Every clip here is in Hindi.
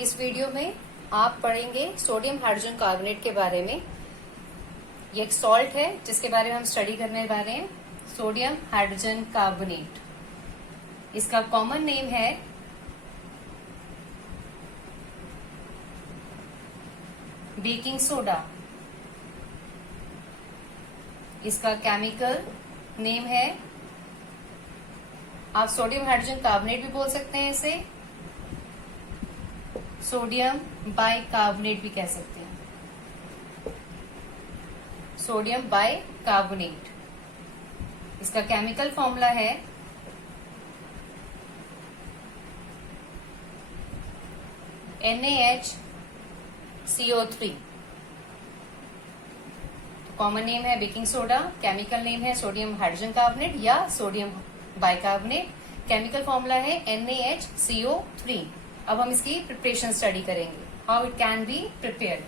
इस वीडियो में आप पढ़ेंगे सोडियम हाइड्रोजन कार्बोनेट के बारे में। ये एक सॉल्ट है जिसके बारे में हम स्टडी करने वाले हैं, सोडियम हाइड्रोजन कार्बोनेट। इसका कॉमन नेम है बेकिंग सोडा। इसका केमिकल नेम है, आप सोडियम हाइड्रोजन कार्बोनेट भी बोल सकते हैं, इसे सोडियम बाइकार्बोनेट भी कह सकते हैं, सोडियम बाइकार्बोनेट। इसका केमिकल फॉर्मूला है NaHCO3। कॉमन नेम है बेकिंग सोडा, केमिकल नेम है सोडियम हाइड्रोजन कार्बोनेट या सोडियम बाइकार्बोनेट। केमिकल फॉर्मूला है NaHCO3। अब हम इसकी प्रिपरेशन स्टडी करेंगे, how it can be prepared.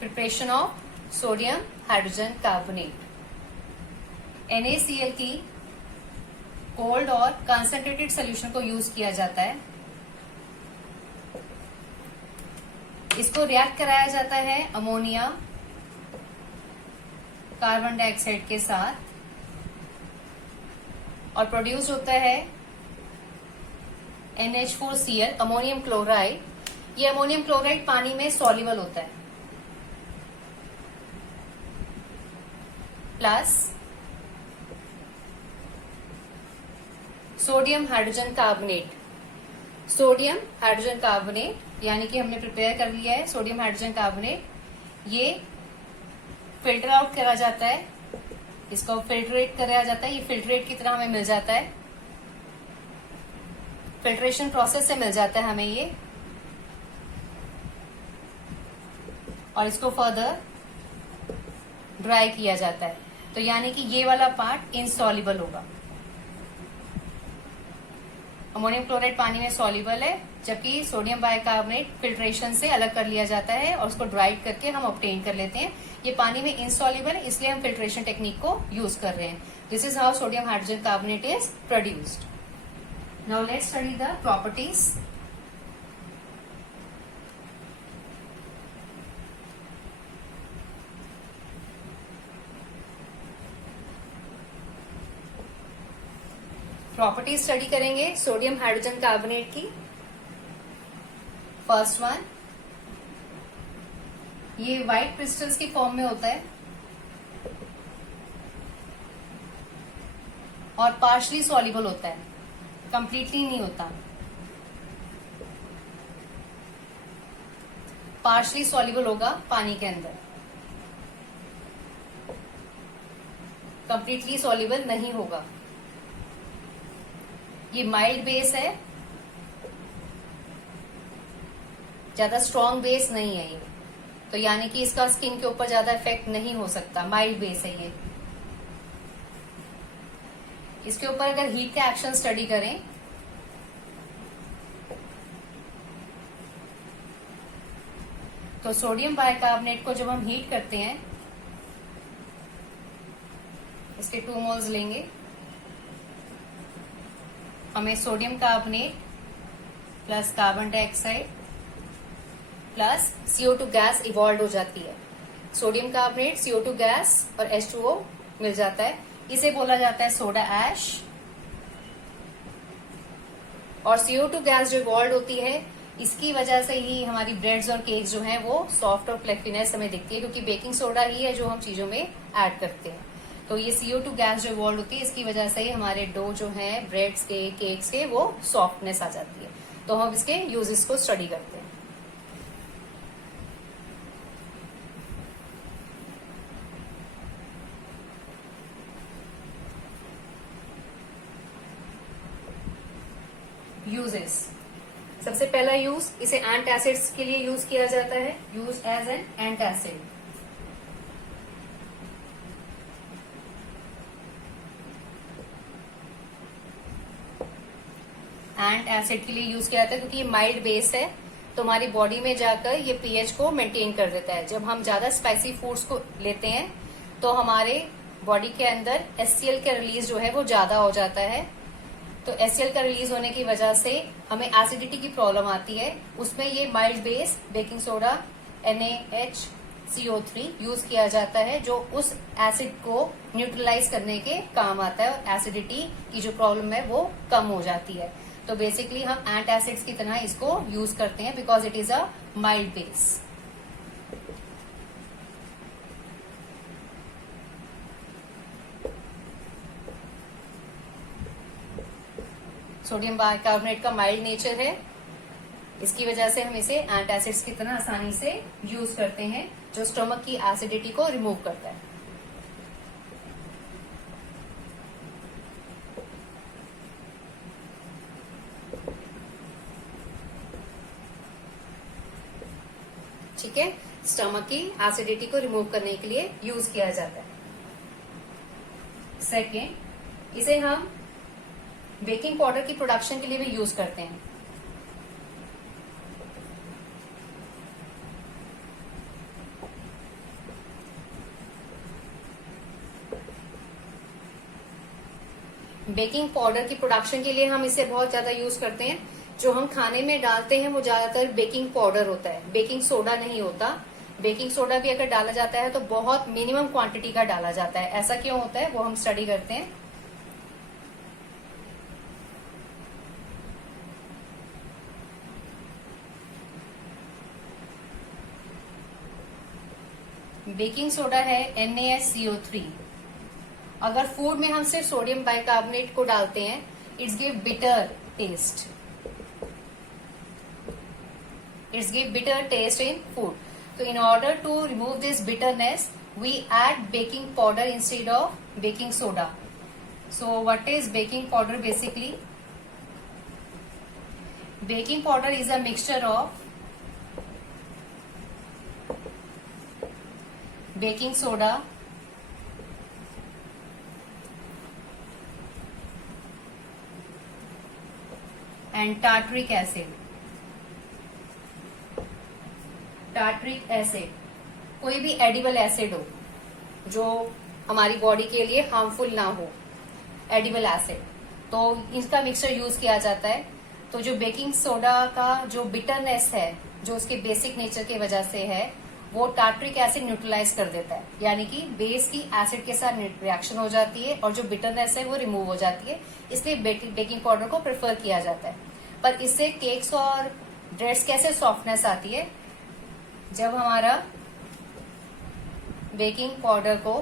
Preparation of sodium hydrogen carbonate. NaCl की कोल्ड और कंसंट्रेटेड सोल्यूशन को यूज किया जाता है। इसको रिएक्ट कराया जाता है अमोनिया कार्बन डाइऑक्साइड के साथ और प्रोड्यूस होता है NH4Cl अमोनियम क्लोराइड। ये अमोनियम क्लोराइड पानी में सॉल्युबल होता है, plus sodium hydrogen carbonate. Sodium hydrogen carbonate यानी कि हमने प्रिपेयर कर लिया है सोडियम हाइड्रोजन कार्बोनेट। ये फिल्टर आउट करा जाता है, इसको फिल्ट्रेट कराया जाता है। ये फिल्ट्रेट की तरह हमें मिल जाता है, फिल्ट्रेशन प्रोसेस से मिल जाता है हमें ये। और इसको फर्दर ड्राई किया जाता है, तो यानी कि ये वाला पार्ट इनसॉल्युबल होगा। अमोनियम क्लोराइड पानी में सॉल्युबल है, जबकि सोडियम बाइकार्बोनेट फिल्ट्रेशन से अलग कर लिया जाता है और उसको ड्राइड करके हम ऑब्टेन कर लेते हैं। ये पानी में इनसॉल्युबल है, इसलिए हम फिल्ट्रेशन टेक्निक को यूज कर रहे हैं। This is how sodium hydrogen carbonate is produced. Now let's study the properties. Properties study करेंगे सोडियम हाइड्रोजन कार्बोनेट की। फर्स्ट वन, ये व्हाइट क्रिस्टल्स की फॉर्म में होता है और पार्शली सॉल्युबल होता है, कंप्लीटली नहीं होता। पार्शली सॉल्युबल होगा पानी के अंदर, कंप्लीटली सॉल्युबल नहीं होगा। ये माइल्ड बेस है, ज्यादा स्ट्रॉन्ग बेस नहीं है ये, तो यानी कि इसका स्किन के ऊपर ज्यादा इफेक्ट नहीं हो सकता। माइल्ड बेस है ये। इसके ऊपर अगर हीट का एक्शन स्टडी करें तो सोडियम बाइकार्बोनेट को जब हम हीट करते हैं, इसके 2 मोल्स लेंगे, हमें sodium carbonate plus carbon dioxide plus CO2 gas evolve हो जाती है। सोडियम कार्बोनेट, CO2 गैस और H2O मिल जाता है। इसे बोला जाता है सोडा ऐश। और CO2 गैस जो इवॉल्व होती है, इसकी वजह से ही हमारी ब्रेड्स और केक्स जो हैं वो सॉफ्ट और फ्लेफीनेस हमें दिखती है, क्योंकि बेकिंग सोडा ही है जो हम चीजों में ऐड करते हैं। तो ये CO2 गैस जो इवॉल्व होती है, इसकी वजह से ही हमारे डो जो है ब्रेड्स के, केक्स के, वो सॉफ्टनेस आ जाती है। तो हम इसके यूजेस को स्टडी करते हैं। यूजेस, सबसे पहला यूज, इसे एंटासिड्स के लिए यूज किया जाता है, use as an antacid. Antacid के लिए यूज किया जाता है क्योंकि ये माइल्ड बेस है, तो हमारी बॉडी में जाकर ये पीएच को मेंटेन कर देता है। जब हम ज्यादा स्पाइसी फूड्स को लेते हैं तो हमारे बॉडी के अंदर HCl का रिलीज जो है वो ज्यादा हो जाता है। तो HCl का रिलीज होने की वजह से हमें एसिडिटी की प्रॉब्लम आती है। उसमें ये mild base baking soda NaHCO3 use किया जाता है, जो उस एसिड को न्यूट्रलाइज करने के काम आता है और एसिडिटी की जो प्रॉब्लम है वो कम हो जाती है। तो बेसिकली हम एंटासिड्स की तरह इसको यूज करते हैं because it is a mild base. Sodium bicarbonate का माइल्ड नेचर है, इसकी वजह से हम इसे एंटासिड्स की तरह आसानी से यूज करते हैं, जो स्टमक की एसिडिटी को रिमूव करता है। ठीक है, स्टमक की एसिडिटी को रिमूव करने के लिए यूज किया जाता है। सेकेंड, इसे हम बेकिंग पाउडर की प्रोडक्शन के लिए भी यूज करते हैं। बेकिंग पाउडर की प्रोडक्शन के लिए हम इसे बहुत ज्यादा यूज करते हैं। जो हम खाने में डालते हैं वो ज्यादातर बेकिंग पाउडर होता है, बेकिंग सोडा नहीं होता। बेकिंग सोडा भी अगर डाला जाता है तो बहुत मिनिमम क्वांटिटी का डाला जाता है। ऐसा क्यों होता है वो हम स्टडी करते हैं। बेकिंग सोडा है NaHCO3। अगर फूड में हम सिर्फ सोडियम बाइकार्बोनेट को डालते हैं, it's give bitter taste, it's give bitter taste in food. तो in order to remove this bitterness we add baking powder instead of baking soda. So what is baking powder? Basically baking powder is a mixture of baking soda, and tartaric acid. Tartaric acid कोई भी एडिबल एसिड हो जो हमारी बॉडी के लिए हार्मफुल ना हो, एडिबल एसिड, तो इसका मिक्सचर यूज किया जाता है। तो जो बेकिंग सोडा का जो बिटरनेस है, जो उसके बेसिक नेचर की वजह से है, वो टार्टरिक एसिड न्यूट्रलाइज कर देता है, यानी कि बेस की एसिड के साथ रिएक्शन हो जाती है और जो बिटरनेस है वो रिमूव हो जाती है। इसलिए बेकिंग पाउडर को प्रेफर किया जाता है। पर इससे केक्स और ब्रेड्स कैसे सॉफ्टनेस आती है? जब हमारा बेकिंग पाउडर को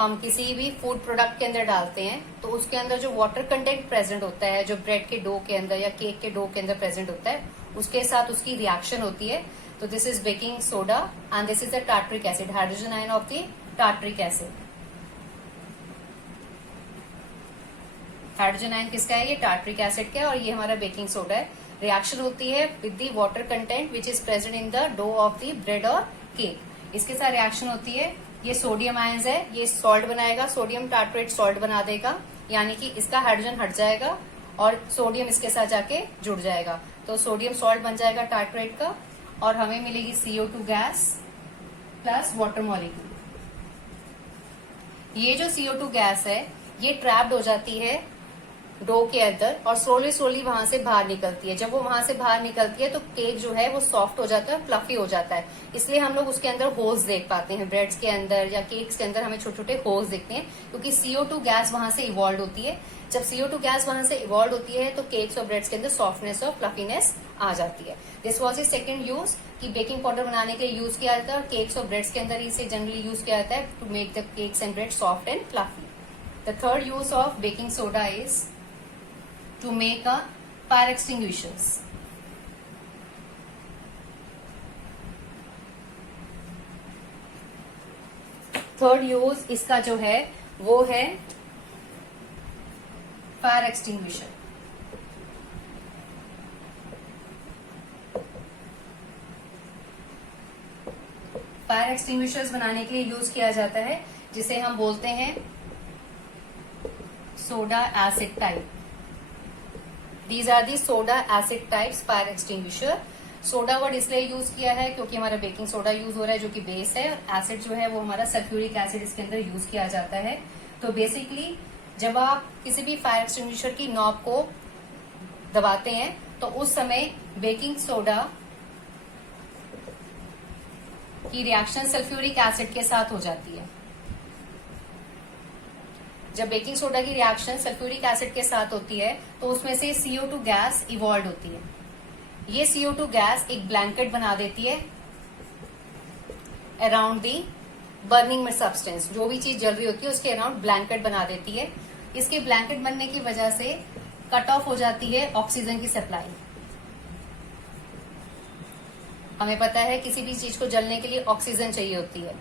हम किसी भी फूड प्रोडक्ट के अंदर डालते हैं तो उसके अंदर जो वाटर कंटेंट प्रेजेंट होता है, जो ब्रेड के डो के अंदर या केक के डो के अंदर प्रेजेंट होता है, उसके साथ उसकी रिएक्शन होती है। तो this is baking soda and this is the tartaric acid, hydrogen ion of the tartaric acid. Hydrogen ion किसका है? ये टार्टरिक एसिड का है और ये हमारा बेकिंग सोडा है। रिएक्शन होती है with the water content which is present in the dough of the bread और केक। इसके साथ रिएक्शन होती है, ये सोडियम आयंस है, ये सॉल्ट बनाएगा, सोडियम टार्ट्रेट सॉल्ट बना देगा, यानी कि इसका हाइड्रोजन हट जाएगा और सोडियम इसके साथ जाके जुड़ जाएगा। तो सोडियम सॉल्ट बन जाएगा टार्ट्रेट का और हमें मिलेगी CO2 gas plus water molecule. ये जो CO2 गैस है ये ट्रैप्ड हो जाती है डो के अंदर और स्लोली स्लोली वहां से बाहर निकलती है। जब वो वहां से बाहर निकलती है तो केक जो है वो सॉफ्ट हो जाता है, फ्लफी हो जाता है। इसलिए हम लोग उसके अंदर होल्स देख पाते हैं, ब्रेड्स के अंदर या केक्स के अंदर हमें छोटे छोटे होल्स दिखते हैं, क्योंकि CO2 गैस वहां से इवॉल्व होती है। जब CO2 गैस वहां से इवॉल्व होती है तो केक्स और ब्रेड्स के अंदर सॉफ्टनेस और फ्लफीनेस आ जाती है। This was is second use कि बेकिंग पाउडर बनाने के लिए यूज किया जाता है और केक्स और ब्रेड्स के अंदर इसे जनरली यूज किया जाता है to make the cakes and bread soft and fluffy. The third use of baking soda is to make a fire extinguishers. Third use इसका जो है वो है फायर एक्सटिंग्विशर। फायर एक्सटिंग्विशर्स बनाने के लिए यूज किया जाता है, जिसे हम बोलते हैं soda acid type. These are the soda acid types fire extinguisher. Soda word इसलिए यूज किया है क्योंकि हमारा बेकिंग सोडा यूज हो रहा है जो कि बेस है, और एसिड जो है वो हमारा सल्फ्यूरिक एसिड इसके अंदर यूज किया जाता है। तो बेसिकली जब आप किसी भी फायर एक्सटिंग्विशर की नॉब को दबाते हैं तो उस समय बेकिंग सोडा की रिएक्शन सल्फ्यूरिक एसिड के साथ हो जाती है। जब बेकिंग सोडा की रिएक्शन सल्फ्यूरिक एसिड के साथ होती है तो उसमें से CO2 गैस इवॉल्व होती है। ये CO2 गैस एक ब्लैंकेट बना देती है अराउंड दी बर्निंग में सब्सटेंस, जो भी चीज जल रही होती है उसके अराउंड ब्लैंकेट बना देती है। इसके ब्लैंकेट बनने की वजह से कट ऑफ हो जाती है ऑक्सीजन की सप्लाई। हमें पता है किसी भी चीज को जलने के लिए ऑक्सीजन चाहिए होती है,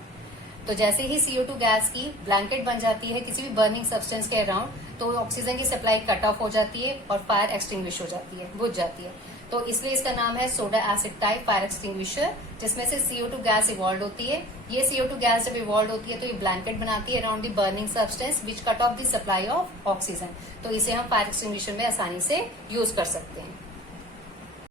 तो जैसे ही CO2 गैस की ब्लैंकेट बन जाती है किसी भी बर्निंग सब्सटेंस के अराउंड, तो ऑक्सीजन की सप्लाई कट ऑफ हो जाती है और फायर एक्सटिंग्विश हो जाती है, बुझ जाती है। तो इसलिए इसका नाम है soda acid type fire extinguisher, जिसमें से CO2 गैस इवॉल्व होती है। ये CO2 गैस जब इवॉल्व होती है तो ये ब्लैंकेट बनाती है around the burning substance which cut off the supply of oxygen. तो इसे हम फायर एक्सटिंग्विशर में आसानी से यूज कर सकते हैं।